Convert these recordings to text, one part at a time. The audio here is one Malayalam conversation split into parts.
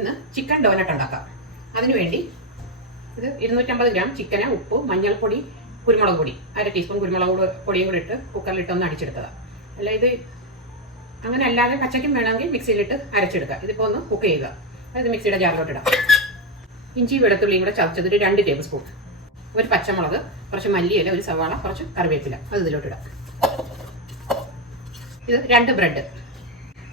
ഇന്ന് ചിക്കൻ ഡോനറ്റ് ഉണ്ടാക്കാം. അതിനുവേണ്ടി ഇത് 250 ഗ്രാം ചിക്കന്, ഉപ്പ്, മഞ്ഞൾപ്പൊടി, കുരുമുളക് പൊടി, 1/2 ടീസ്പൂൺ കുരുമുളക് പൊടിയും കൂടി ഇട്ട് കുക്കറിലിട്ടൊന്ന് അടിച്ചെടുത്തതാണ്. അല്ല ഇത് അങ്ങനെ അല്ലാതെ പച്ചയ്ക്കും വേണമെങ്കിൽ മിക്സിയിലിട്ട് അരച്ചെടുക്കുക. ഇതിപ്പോൾ ഒന്ന് കുക്ക് ചെയ്യുക. അത് മിക്സിയുടെ ജാറിലോട്ട് ഇടാം. ഇഞ്ചി വെളുത്തുള്ളിയും കൂടെ ചതച്ചത് ഒരു 2 ടേബിൾ സ്പൂൺ, ഒരു പച്ചമുളക്, കുറച്ച് മല്ലിയില, ഒരു സവാള, കുറച്ച് കറിവേപ്പില, അത് ഇതിലോട്ട് ഇടാം. ഇത് 2 ബ്രെഡ്,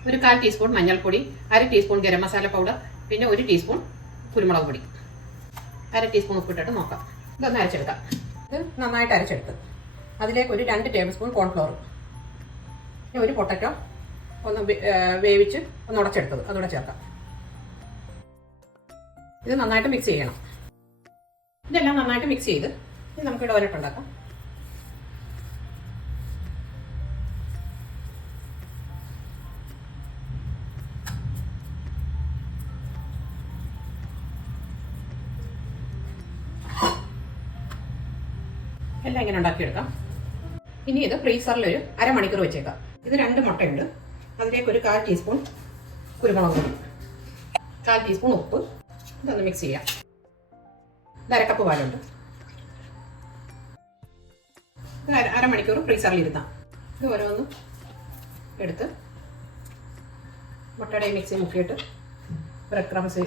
ഒരു 1/4 ടീസ്പൂൺ മഞ്ഞൾപ്പൊടി, 1/2 ടീസ്പൂൺ ഗരം മസാല പൗഡർ, പിന്നെ 1 ടീസ്പൂൺ കുരുമുളക് പൊടി, 1/2 ടീസ്പൂൺ ഉപ്പിട്ടിട്ട് നോക്കാം. ഇതൊന്ന് അരച്ചെടുക്കാം. ഇത് നന്നായിട്ട് അരച്ചെടുത്ത് അതിലേക്ക് ഒരു 2 ടേബിൾ സ്പൂൺ കോൺഫ്ലോർ, പിന്നെ ഒരു പൊട്ടറ്റോ ഒന്ന് വേവിച്ച് ഒന്ന് ഉടച്ചെടുത്തത് അതുകൂടെ ചേർക്കാം. ഇത് നന്നായിട്ട് മിക്സ് ചെയ്യണം. ഇതെല്ലാം നന്നായിട്ട് മിക്സ് ചെയ്ത് ഇത് നമുക്ക് ഡോനറ്റ് ഉണ്ടാക്കാം. എല്ലാം ഇങ്ങനെ ഉണ്ടാക്കിയെടുക്കാം. ഇനി ഇത് ഫ്രീസറിൽ ഒരു അരമണിക്കൂർ വെച്ചേക്കാം. ഇത് 2 മുട്ടയുണ്ട്. അതിലേക്ക് ഒരു 1/4 ടീസ്പൂൺ കുരുമുളക് പൊടി, 1/4 ടീസ്പൂൺ ഉപ്പ്, ഇതൊന്ന് മിക്സ് ചെയ്യാം. ഇത് 1/2 കപ്പ് പാലുണ്ട്. ഇത് അരമണിക്കൂർ ഫ്രീസറിൽ ഇരുത്താം. ഇത് ഓരോന്ന് എടുത്ത് മുട്ടയുടെ മിക്സി മുക്കിയിട്ട് ബ്രെഡ് ക്രംസ്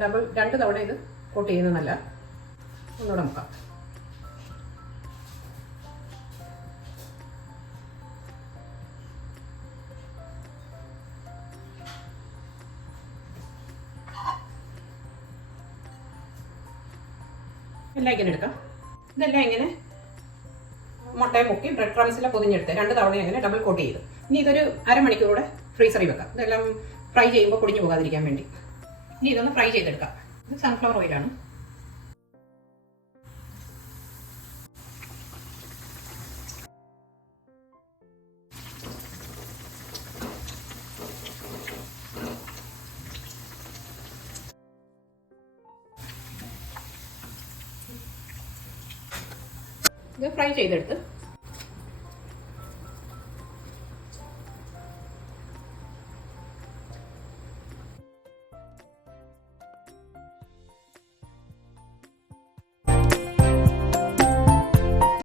2 തവണ ഇത് കോട്ട് ചെയ്യുന്നത് നല്ല. ഒന്നുകൂടെ മുക്കാം. എല്ലാം ഇങ്ങനെ എടുക്കാം. ഇതെല്ലാം ഇങ്ങനെ മുട്ടയെ മുക്കി ബ്രെഡ് ക്രംസിലെ പൊതിഞ്ഞെടുത്ത് 2 തവണ അങ്ങനെ ഡബിൾ കോട്ട് ചെയ്തു. ഇനി ഇതൊരു അരമണിക്കൂർ കൂടെ ഫ്രീസറിൽ വെക്കാം. ഇതെല്ലാം ഫ്രൈ ചെയ്യുമ്പോൾ പൊടിഞ്ഞു പോകാതിരിക്കാൻ വേണ്ടി. ഇനി ഇതൊന്ന് ഫ്രൈ ചെയ്തെടുക്കാം. ഇത് സൺഫ്ലവർ ഓയിലാണ്. ഇത് ഫ്രൈ ചെയ്തെടുത്ത്